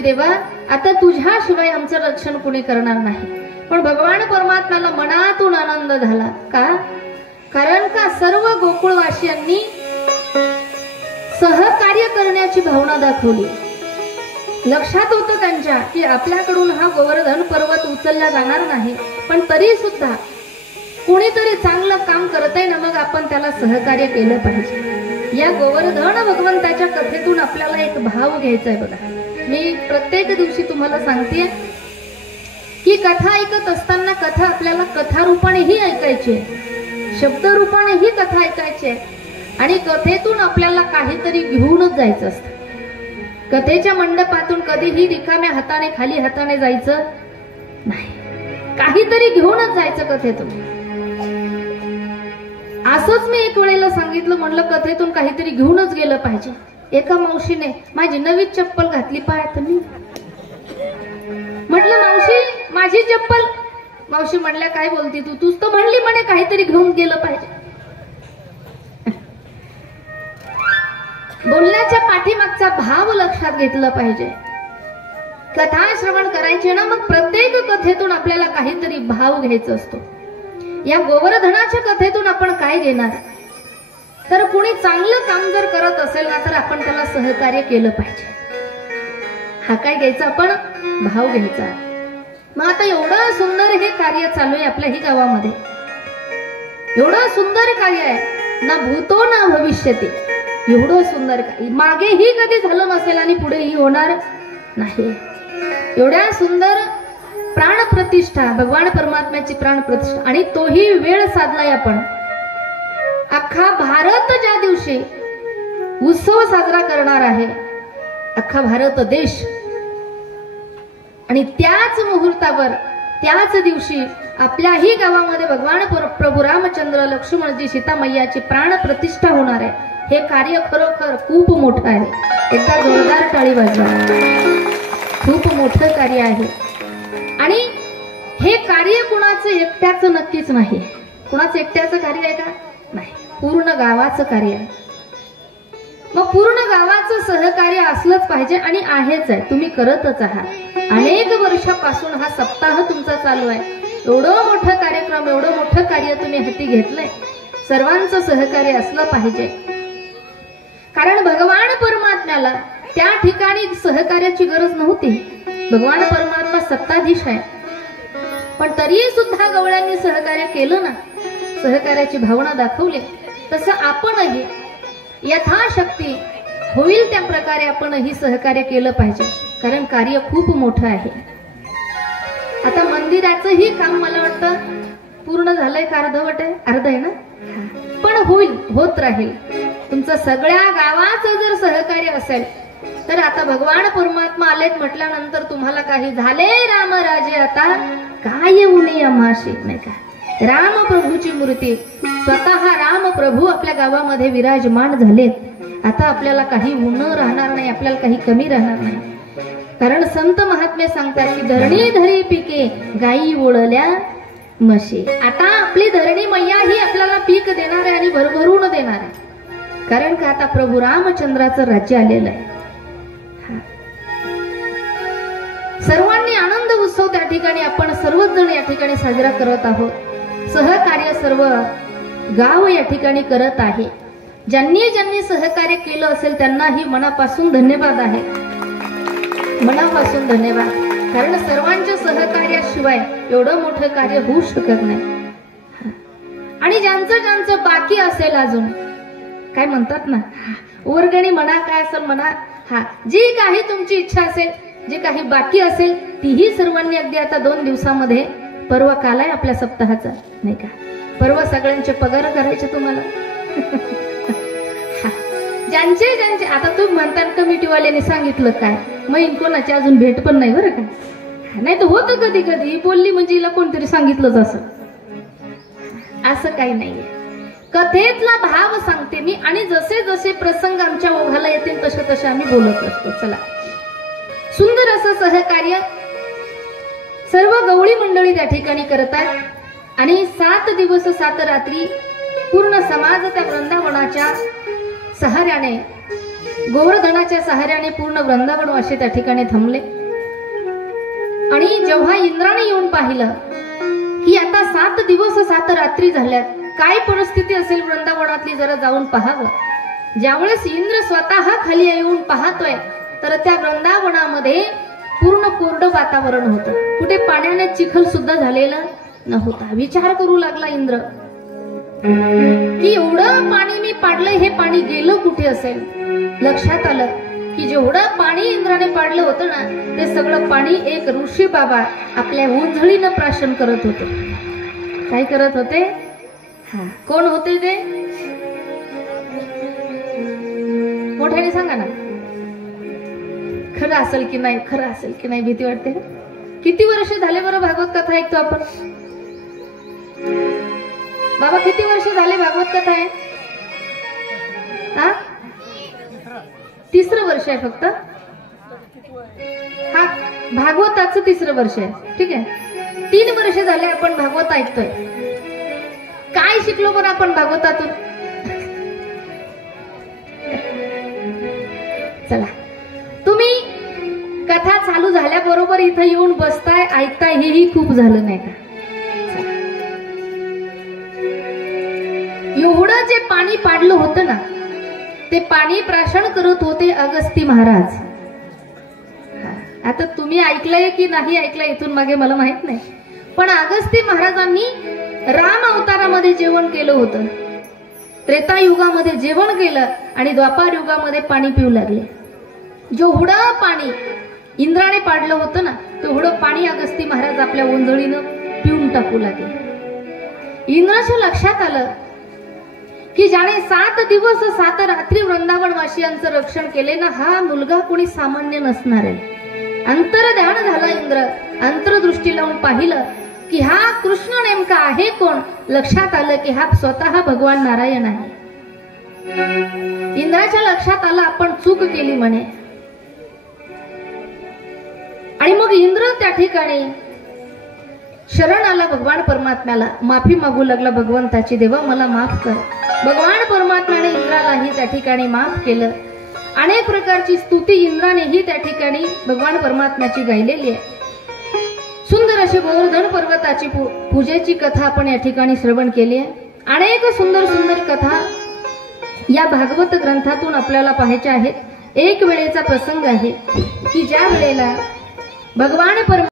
देवा आता तुझ्याशिवाय आमचं रक्षण कुणी करणार नाही. पण भगवान परमात्म्याला मनातून आनंद झाला का? कारण का सर्व गोकुळवासियांनी सहकार्य करण्याची भावना दाखवली. लक्षात होतं त्यांच्या की आपल्याकडून हा गोवर्धन पर्वत उचलला जाणार नाही, पण तरी सुद्धा कोणीतरी चांगलं काम करतंय ना, मग आपण त्याला सहकार्य केलं पाहिजे. या गोवर्धन भगवंताच्या कथेतून आपल्याला एक भाव घ्यायचा आहे. बघा, मी प्रत्येक दिवशी तुम्हाला सांगते की कथा ऐकत असताना कथा आपल्याला कथा रूपानेही ऐकायची, शब्द रूपानेही कथा ऐकायची आणि कथेतून आपल्याला काहीतरी घेऊनच जायचं असतं. कथेच्या मंडपातून कधीही रिकाम्या हाताने खाली हाताने जायचं नाही, काहीतरी घेऊनच जायचं कथेतून. असंच मी एक वेळेला सांगितलं, म्हणलं कथेतून काहीतरी घेऊनच गेलं पाहिजे. एका मावशीने माझी नवी चप्पल घातली पायात, मी म्हटलं मावशी माझी चप्पल. मावशी म्हणल्या काय बोलती तू, तूच तर म्हणली म्हणे काहीतरी घेऊन गेलं पाहिजे. बोलण्याच्या पाठीमागचा भाव लक्षात घेतला पाहिजे. कथा श्रवण करायचे ना, मग प्रत्येक कथेतून आपल्याला काहीतरी भाव घ्यायचा असतो. या गोवर्धनाच्या कथेतून आपण काय घेणार? तर कुणी चांगलं काम जर करत असेल ना, तर आपण त्याला सहकार्य केलं पाहिजे. हा काय घ्यायचा? आपण भाव घ्यायचा. मग आता एवढं सुंदर हे कार्य चालू आहे आपल्या ही गावामध्ये, एवढं सुंदर कार्य आहे ना, भूतो ना भविष्यती. एवढं सुंदर कार्य मागेही कधी झालं नसेल आणि पुढेही होणार नाही. एवढ्या सुंदर प्राणप्रतिष्ठा, भगवान परमात्म्याची प्राणप्रतिष्ठा, आणि तोही वेळ साधलाय आपण. अख्खा भारत ज्या दिवशी उत्सव साजरा करणार आहे, अख्खा भारत देश, आणि त्याच मुहूर्तावर त्याच दिवशी आपल्याही गावामध्ये भगवान प्रभू रामचंद्र, लक्ष्मणजी, सीतामय्याची प्राणप्रतिष्ठा होणार आहे. हे कार्य खरोखर खूप मोठं आहे. एकदा जोरदार टाळी वाजवा. खूप मोठं कार्य आहे आणि हे कार्य कुणाचं एकट्याचं नक्कीच नाही. कुणाचं एकट्याचं कार्य आहे का? नाही, पूर्ण गावाचं कार्य आहे. मग पूर्ण गावाचं सहकार्य असलंच पाहिजे आणि आहेच आहे. तुम्ही करतच आहात. अनेक वर्षापासून हा सप्ताह तुमचा चालू आहे. एवढं मोठं कार्यक्रम, एवढं मोठं कार्य तुम्ही हाती घेतलंय. सर्वांचं सहकार्य असलं पाहिजे. कारण भगवान परमात्म्याला त्या ठिकाणी सहकार्याची गरज नव्हती. भगवान परमात्मा सत्ताधीश आहे, पण तरी सुद्धा गवळ्यांनी सहकार्य केलं ना, सहकार्याची भावना दाखवली. तसं आपणही यथाशक्ती होईल त्या प्रकारे आपणही सहकार्य केलं पाहिजे. कारण कार्य खूप मोठं आहे. आता मंदिराचंही काम मला वाटतं पूर्ण झालंय का अर्धवट आहे? अर्ध आहे ना, पण होईल, होत राहील. तुमचं सगळ्या गावाचं जर सहकार्य असेल तर आता भगवान परमात्मा आलेत म्हटल्यानंतर तुम्हाला काही झाले रामराजे आता काय उणे आम्हाशी, नाही का? राम प्रभूची मूर्ती, स्वतः राम प्रभू आपल्या गावामध्ये विराजमान झालेत. आता आपल्याला काही उण राहणार नाही, आपल्याला काही कमी राहणार नाही. कारण संत महात्मे सांगतात की धरणी धरी पिके गायी ओळल्या म्हशी. आता आपली धरणी मैया ही आपल्याला पीक देणार आहे आणि भरभरून देणार आहे. कारण का आता प्रभू रामचंद्राचं राज्य आलेलं आहे. सर्वांनी आनंद उत्सव त्या ठिकाणी आपण सर्वच जण या ठिकाणी साजरा करत आहोत. सहकार्य सर्व गाव या ठिकाणी करत आहे. ज्यांनी ज्यांनी सहकार्य केलं असेल त्यांनाही मनापासून धन्यवाद आहे, मनापासून धन्यवाद. कारण सर्वांच्या सहकार्याशिवाय एवढं मोठं कार्य होऊ शकत नाही. आणि ज्यांचं ज्यांचं बाकी असेल अजून, काय म्हणतात ना, वर्गणी म्हणा, काय असेल म्हणा, हा जी काही तुमची इच्छा असेल, जे काही बाकी असेल, तीही सर्वांनी अगदी आता 2 दिवसामध्ये, पर्व काल आहे आपल्या सप्ताहाचा, नाही का? पर्व सगळ्यांचे पगार करायचे तुम्हाला. ज्यांचे ज्यांचे आता तुम्ही म्हणतात कमिटीवाल्यांनी सांगितलं काय, मग कोणाची अजून भेट पण नाही बरं का. नाही तर होतं कधी कधी बोलली म्हणजे हिला कोणतरी सांगितलंच असं काही नाहीये. कथेतला भाव सांगते मी आणि जसे जसे प्रसंग आमच्या ओघाला येतील तसे तसे आम्ही बोलत असतो. चला, सुंदर असं सहकार्य सर्व गवळी मंडळी त्या ठिकाणी करतात आणि 7 दिवस 7 रात्री पूर्ण समाज त्या वृंदावनाच्या सहाऱ्याने, गोवर्धनाच्या सहाऱ्याने पूर्ण वृंदावनवासी त्या ठिकाणी थांबले. आणि जेव्हा इंद्राने येऊन पाहिलं की आता 7 दिवस 7 रात्री झाल्यात, काय परिस्थिती असेल वृंदावनातली जरा जाऊन पाहावं. ज्यावेळेस इंद्र स्वतः खाली येऊन पाहतोय तर त्या वृंदावनामध्ये पूर्ण कोरडं वातावरण होतं. कुठे पाण्याने चिखल सुद्धा झालेला नव्हता. विचार करू लागला इंद्र की एवढं पाणी मी पाडलंय, हे पाणी गेलं कुठे असेल. लक्षात आलं की जेवढं पाणी इंद्राने पाडलं होतं ना, ते सगळं पाणी एक ऋषी बाबा आपल्या ओंजळीनं प्राशन करत होते. काय करत होते? कोण होते ते? मोठ्याने सांगा ना. खरं असेल की नाही, खरं असेल की नाही भीती वाटते. किती वर्ष झाले बरं भागवत कथा ऐकतो आपण? बाबा किती वर्ष झाले भागवत कथा आहे? हा, 3रं वर्ष आहे फक्त. हा भागवताचं 3रं वर्ष आहे. ठीक आहे, 3 वर्ष झाले आपण भागवत ऐकतोय. काय शिकलो बरं आपण भागवतातून? चला, तुम्ही कथा चालू झाल्याबरोबर इथं येऊन बसताय, ऐकताय, हेही खूप झालं नाही का? एवढं जे पाणी पाडलं होतं ना, ते पाणी प्राशन करत होते अगस्ती महाराज. आता तुम्ही ऐकलंय की नाही ऐकलंय इथून मागे मला माहित नाही, पण अगस्ती महाराजांनी राम अवतारामध्ये जेवण केलं होतं, त्रेतायुगामध्ये जेवण केलं आणि द्वापार युगामध्ये पाणी पिऊ लागले. जेवढं पाणी इंद्राने पाडलं होतं ना, तेवढं पाणी अगस्ती महाराज आपल्या ओंजळीनं पिऊन टाकू लागले. इंद्राच्या लक्षात आलं की ज्याने 7 दिवस 7 रात्री वृंदावनवासियांचं रक्षण केले ना, हा मुलगा कोणी सामान्य नसणार आहे. अंतर्ध्यान झाला इंद्र. अंतर्दृष्टी लावून पाहिलं की हा कृष्ण नेमका आहे कोण. लक्षात आलं की हा स्वतः भगवान नारायण आहे. इंद्राच्या लक्षात आलं आपण चूक केली म्हणे. आणि मग इंद्र त्या ठिकाणी शरण आला भगवान परमात्म्याला, माफी मागू लागला भगवंताची, देवा मला माफ कर. भगवान परमात्म्याने इंद्रालाही त्या ठिकाणी माफ केलं. अनेक प्रकारची स्तुती इंद्रानेही त्या ठिकाणी भगवान परमात्म्याची गायलेली आहे. सुंदर अशी गोवर्धन पर्वताची पूजेची कथा आपण या ठिकाणी श्रवण केली आहे. अनेक सुंदर सुंदर कथा या भागवत ग्रंथातून आपल्याला पाहायच्या आहेत. एक वेळेचा प्रसंग आहे की ज्या वेळेला भगवान